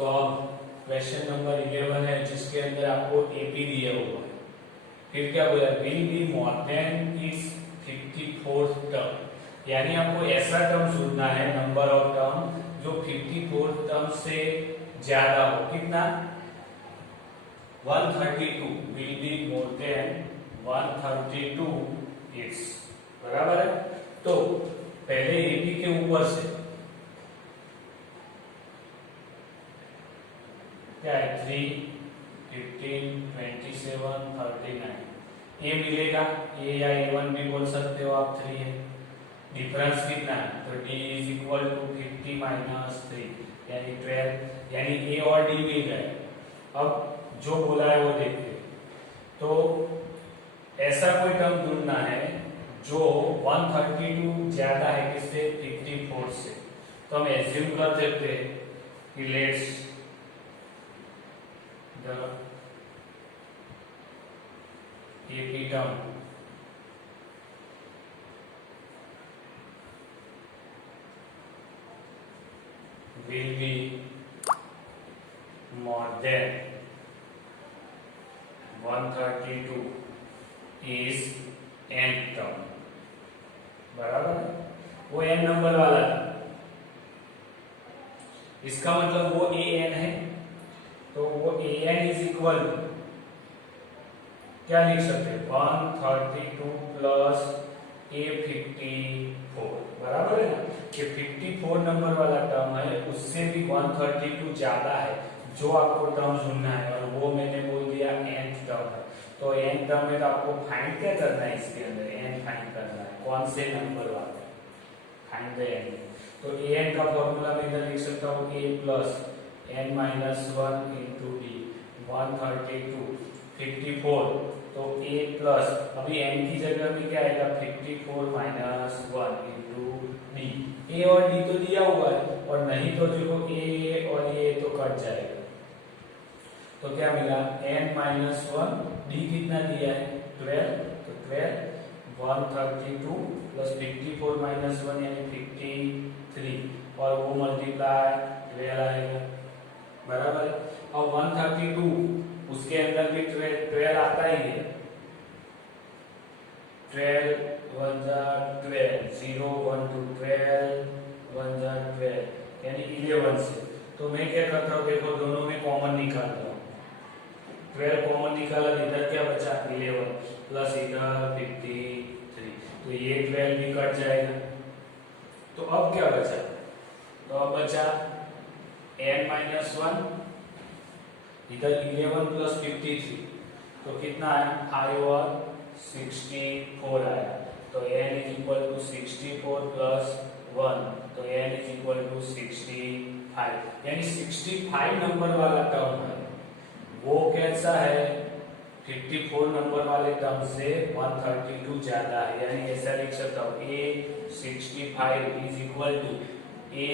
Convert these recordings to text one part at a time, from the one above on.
तो अब question number 11 है जिसके अंदर आपको एपी दिया हुआ है। फिर क्या बोला, will be more than it's 54th term, यानी आपको ऐसा टर्म ढूंढना है, नंबर ऑफ टर्म जो 54th टर्म से ज्यादा हो। कितना? 132 will be more than 132 it's, बराबर है। तो पहले एपी के ऊपर से क्या है, 3, 15, 27, 39 ये मिलेगा। ये या A1 भी बोल सकते हो आप, 3 है। डिफरेंस कितना है, तो D is equal to 50 minus 3 यानी 12, यानी A और D मिल गए। अब जो बोला है वो देखते, तो ऐसा कोई टर्म ढूंढना है जो 132 ज्यादा है किससे, 54 से। तो हम एज्यूम कर सकते हैं कि let's the AP term will be more than 132 is n term, बराबर है। वो n नंबर वाला था, इसका मतलब वो an है, तो वो an इज इक्वल क्या लिख सकते हैं, 132 प्लस A54, बराबर है ना। कि 54 नंबर वाला टर्म है, उससे भी 132 ज्यादा है जो आपको टर्म ढूंढना है, और वो मैंने बोल दिया nth टर्म है। तो n टर्म में तो आपको फाइंड क्या करना है, इसके अंदर n फाइंड करना है, कौन से नंबर वाला, फाइंड द n। तो an का फॉर्मूला मैं इधर लिख सकता हूँ, a plus n minus 1 into d, 132 54, तो a प्लस, अभी n की जगह में क्या आएगा, 54 माइनस 1 इंटू d। a और d तो दिया हुआ है, और नहीं तो देखो a और ये तो कट जाएगा, तो क्या मिला, n माइनस 1, d कितना दिया है, 12, तो 12 132 प्लस 54 माइनस 1 यानी 53, और वो मल्टीप्लाई 12 आएगा, बराबर है। अब 132 उसके अंदर भी 12 आता ही है, 12 1 जा 12, 0 1 2 12 1 जा 12 यानी 11 से। तो मैं क्या करता हूँ, देखो दोनों में कॉमन निकालता हूँ, 12 कॉमन निकाला, इधर क्या बचा, 11 प्लस इधर 53, तो ये 12 भी कट जाएगा। तो अब क्या बचा, तो अब बचा n माइनस 1, इधर 11 प्लस 53, तो कितना है, 5 और 64 आया। तो n is equal to 64 plus 1, तो n इज इक्वल टू 65, यानी 65 नंबर वाला टर्म है, वो कैसा है, 54 नंबर वाले टर्म से 132 ज्यादा है, यानी ऐसा लिख सकता हूँ, a 65 is equal to a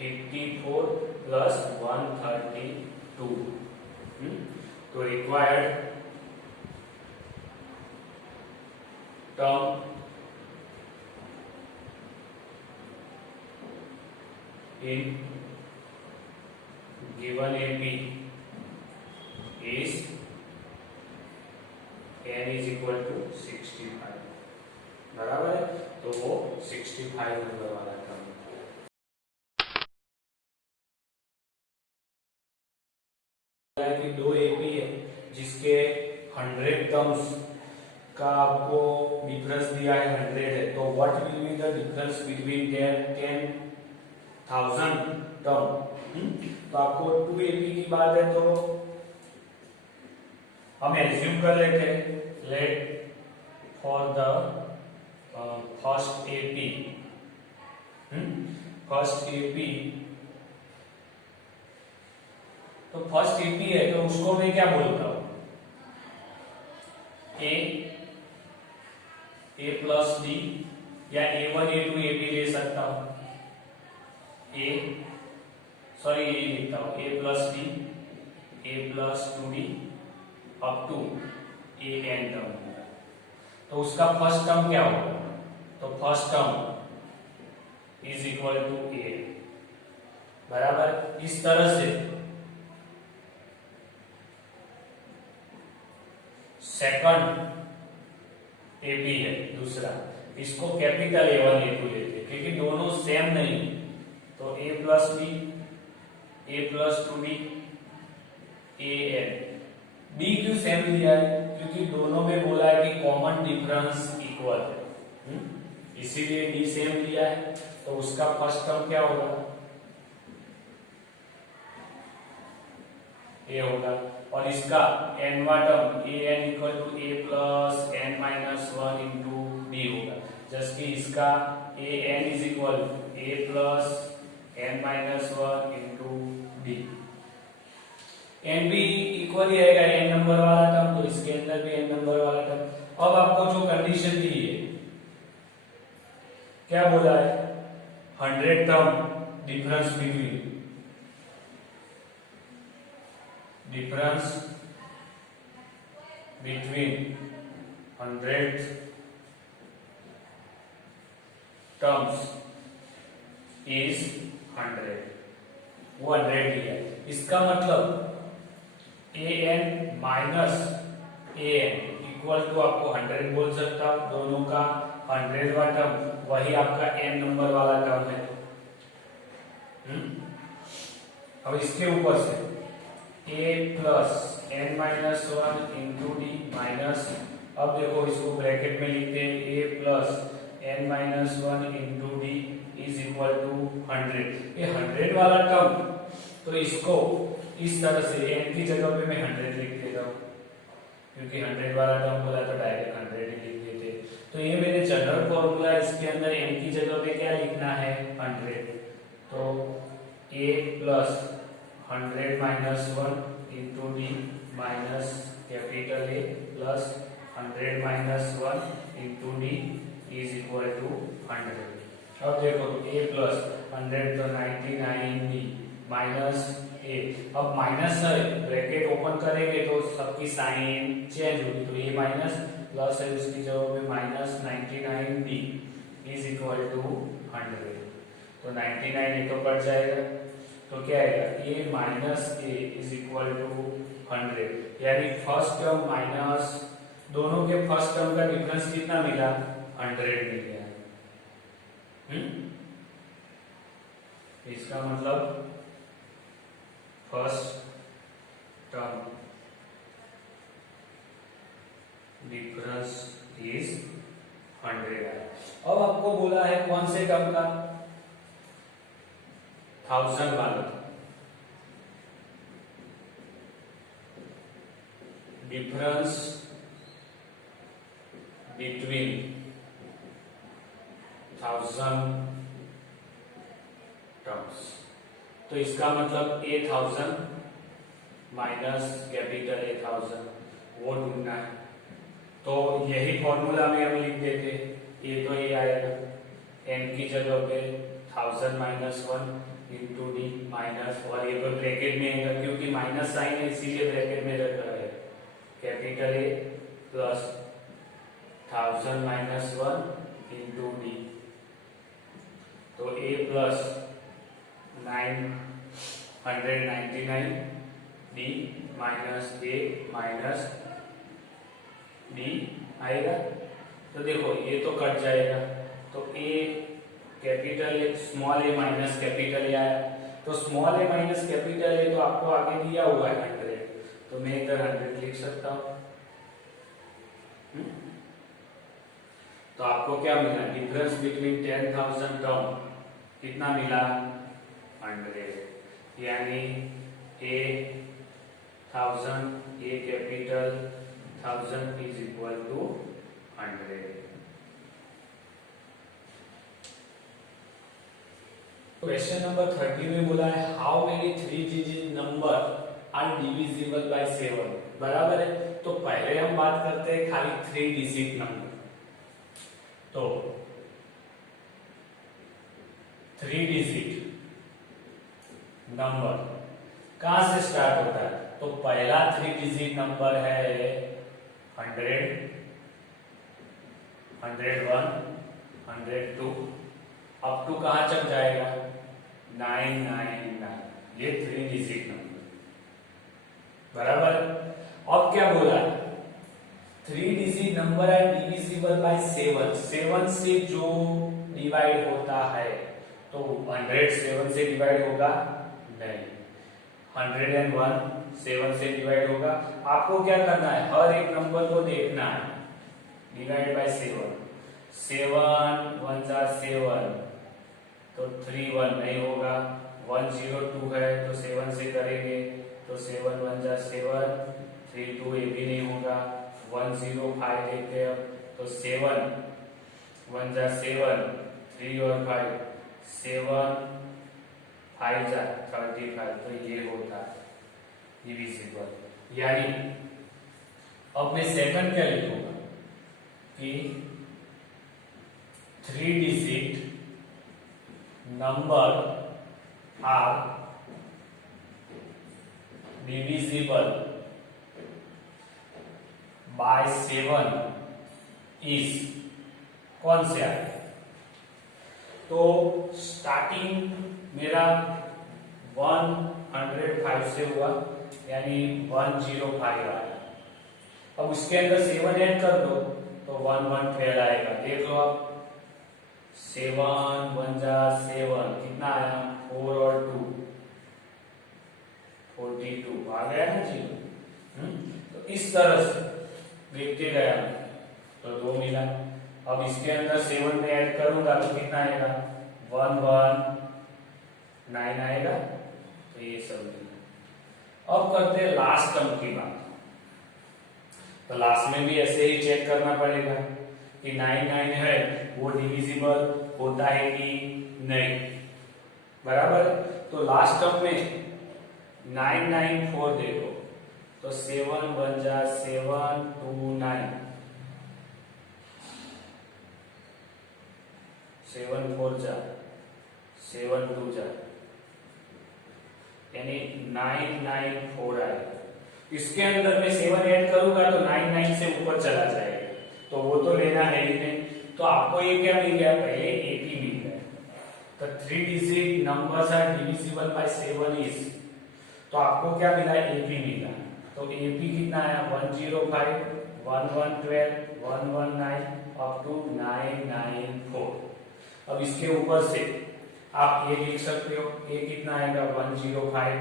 54 plus 132। तो required term in given AP is n is equal to 65, बराबर है। तो वो 65 नंबर वाला टर्म है कि दो एपी है जिसके 100 टर्म्स का आपको डिफरेंस दिया है, 100 है, तो what will be the difference between their 10,000 term. तो आपको 2 एपी की बात है, तो हम एज्यूम कर लेते हैं, let for the first AP, first AP, तो फर्स्ट एपी है तो उसको मैं क्या बोलता हूं, ए प्लस डी, या A1 A2 AB ले सकता हूं, ये लिखता हूं a plus D, a plus 2d up to an term. तो उसका फर्स्ट टर्म क्या होगा, तो first term is equal to a, बराबर। इस तरह से सेकंड AB है दूसरा, इसको कैपिटल A1 A2 लेते हैं क्योंकि दोनों सेम नहीं, तो A plus B, A plus 2B, AN। B क्यों सेम लिया है? क्योंकि दोनों में बोला है कि कॉमन डिफरेंस इक्वल है, इसीलिए D सेम लिया है। तो उसका फर्स्ट टर्म क्या होगा? A होगा, और इसका nवा term an equal to a plus n minus 1 into b होगा, जबकि इसका an is equal a plus n minus 1 into b। n भी इक्वल ही रहेगा n नंबर वाला टर्म, तो इसके अंदर भी n नंबर वाला टर्म। अब आपको जो कंडीशन दी है, क्या बोला है? 100 term difference between between 100 terms is 100, वो 100 ही है। इसका मतलब an minus an equal to आपको 100 बोल सकता हूं, दोनों का 100वां टर्म वही आपका n नंबर वाला टर्म है। अब इसके ऊपर से a plus n minus 1 into D minus, अब देखो इसको ब्रैकेट में लिखते हैं, a plus n minus 1 into D is equal to 100। ये 100 वाला टर्म, तो इसको इस तरह से n की जगह पे मैं 100 लिख देता हूँ, क्योंकि 100 वाला टर्म बोला तो डायरेक्ट 100 ही लिख देते। तो ये मेरे जनरल फॉर्मूला, इसके अंदर n की जगह पे क्या लिखना है? 100। तो a plus 100 minus 1 into D minus capital A plus 100 minus 1 into D is equal to 100। अब देखो a प्लस 100 तो 99d माइनस a, अब माइनस ब्रैकेट ओपन करेंगे तो सबकी साइन चेंज होगी, तो a माइनस प्लस है उसकी जगह पे minus 99d is equal to 100। तो 99 ये तो कट जाएगा, तो क्या आएगा? a minus a is equal to 100, यानी फर्स्ट टर्म माइनस दोनों के फर्स्ट टर्म का डिफरेंस कितना मिला? 100 मिल गया। इसका मतलब फर्स्ट टर्म डिफरेंस इज 100 है। अब आपको बोला है कौन से टर्म का? 1000 वाला डिफरेंस बिटवीन 1000 टर्म्स। तो इसका मतलब 1000 माइनस कैपिटल A1000 वो ढूंढना है। तो यही फॉर्मूला में हम लिख देते, ये तो ये आएगा n की जगह पे 1000 माइनस 1 इंटू डी माइनस, और ये तो ब्रैकेट में है क्योंकि माइनस साइन है इसीलिए ब्रैकेट में रखा है, capital A plus 1000 minus 1 into D, तो A plus 999 D minus A minus D आएगा। तो देखो ये तो कट जाएगा, तो A capital A small a minus capital A आया, तो small a minus capital A तो आपको आगे दिया हुआ है 100, तो मैं इधर 100 लिख सकता हूँ। तो आपको क्या मिला? डिफरेंस बिटवीन 10,000 टर्म कितना मिला? 100, यानी A1000 A capital 1000 is equal to 100। Question number 30 में बोला है how many 3 digit number are divisible by 7, बराबर है। तो पहले हम बात करते हैं खाली 3 डिजिट नंबर। तो 3 डिजिट नंबर कहां से स्टार्ट होता है? तो पहला 3 डिजिट नंबर है 100, 101, 102, अप टू कहां तक जाएगा? 999, ये 3 डिजिट नंबर, बराबर। अब क्या बोला है? नंबर आर डिविजिबल बाय 7, 7 से जो डिवाइड होता है तो 100 7 से डिवाइड होगा नहीं, 101 7 से डिवाइड होगा। आपको क्या करना है, हर एक नंबर को देखना है, डिवाइड बाय 7, 7 1 जा 7 तो 3 1 नहीं होगा, 102 है तो 7 से करेंगे तो 7 1 जा 7, 3 2 ये भी नहीं होगा, 105 देखते हैं तो 7 1 जा 7, 3 और 5 7 5 जा 35, तो ये होता है डिविजिबल। यानी अब मैं सेकंड क्या लिखूंगा कि 3 digit number are divisible by 7 is कौन से आए, तो स्टार्टिंग मेरा 105 से हुआ यानी 105 आया। अब उसके अंदर 7 ऐड कर दो तो 112 आएगा, देख लो आप, 7 1 जा 7 कितना आया, 4 और 2 42 आ गया ना जी। तो इस तरह से देखते गया तो 2 मिला। अब इसके अंदर 7 में ऐड करूंगा तो कितना आएगा, 119 आएगा, तो ये सब मिला। अब करते हैं लास्ट टर्म की बात, तो लास्ट में भी ऐसे ही चेक करना पड़ेगा कि 99 है वो डिविजिबल होता है कि नहीं, बराबर। तो लास्ट टर्म में 994 देखो तो 7 1 जा 7 2 9, 7 4 जा 7 2 जा, यानी 994 आएगा। इसके अंदर मैं 7 ऐड करूंगा तो 99 से ऊपर चला जाएगा, तो वो तो लेना है ही नहीं। तो आपको ये क्या मिल गया, पहले AP मिल गया। तो 3 digit numbers are divisible by 7 is, तो आपको क्या मिला, AP मिला। तो AP कितना आया, 105 1112 119 अप टू 994। अब इसके ऊपर से आप ये लिख सकते हो, A कितना आएगा 105,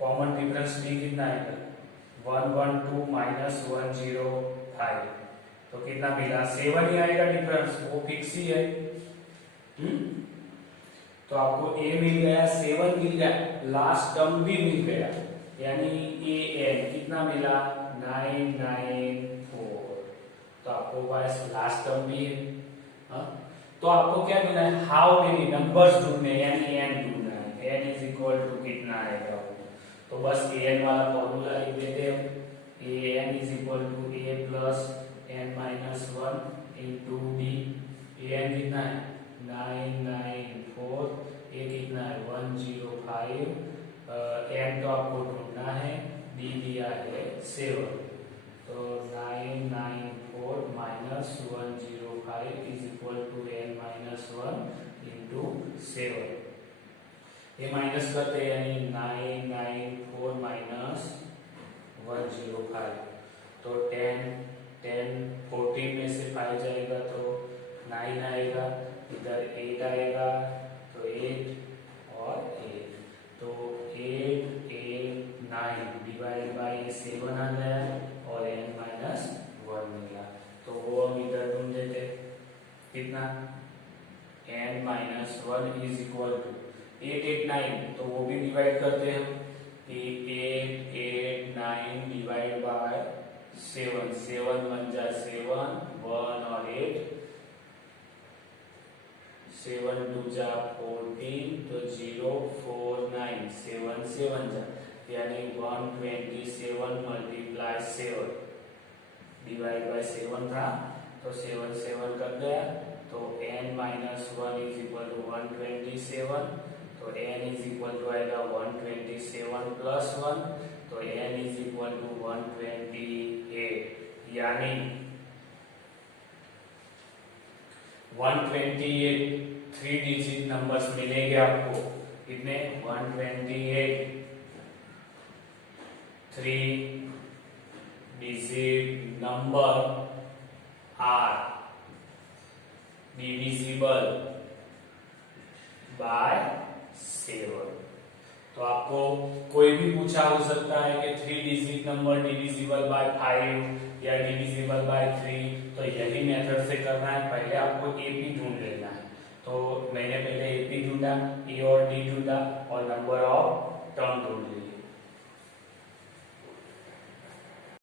कॉमन डिफरेंस D कितना आएगा 112 माइनस 105, तो कितना मिला, 7 ही आएगा डिफरेंस, वो फिक्स ही है। तो आपको A मिल गया, 7 मिल गया, लास्ट टर्म भी मिल गया, यानी AN कितना मिला 994, तो आपको पास लास्ट टर्म भी है। तो आपको क्या मिला है, हाउ मेनी नंबर्स ढूंढने, यानी n ढूंढना है, n इज इक्वल टू कितना आएगा, तो बस an वाला फॉर्मूला लिख देते हैं, an is equal to a plus n minus 1 into d। an कितना है 994, a कितना है 105, n तो आपको ढूंढना है, d दिया है 7, तो 994 minus 105 is equal to n minus 1 into 7। ये माइनस करते हैं, यानी 994 माइनस 105, तो 10 14 में से 5 जाएगा तो 9 आएगा, इधर 8 आएगा तो 8 और 8, तो 8 8 9 डिवाइड बाय 7 आ गया और n माइनस 1 मिला, तो वो हम इधर ढूंढ देते, कितना n minus 1 is equal to 8 8 9, तो वो भी डिवाइड करते हैं कि 8 8 9 डिवाइड बाय 7, 7 1 जा 7 1 और 8, 7 2 जा 14, तो 0 4 9 7 7 जा, यानी 127 मल्टीप्लाई 7 डिवाइड बाय 7 था, तो 7 7 कर गया, तो n minus 1 is equal to 127, तो n इज इक्वल टू आएगा 127 प्लस 1, तो n इज इक्वल टू 128, यानी 128 3 डिजिट नंबर्स मिलेंगे आपको, कितने 128 3 डिजिट नंबर डिविजिबल बाय 7। तो आपको कोई भी पूछा हो सकता है कि 3 डिजिट नंबर डिविजिबल बाय 5 या डिविजिबल बाय 3, तो यही मेथड से करना है। पहले आपको एपी ढूंढ लेना है। तो मैंने पहले एपी ढूंढा, ए और डी ढूंढा और नंबर ऑफ टर्म ढूंढ लिया।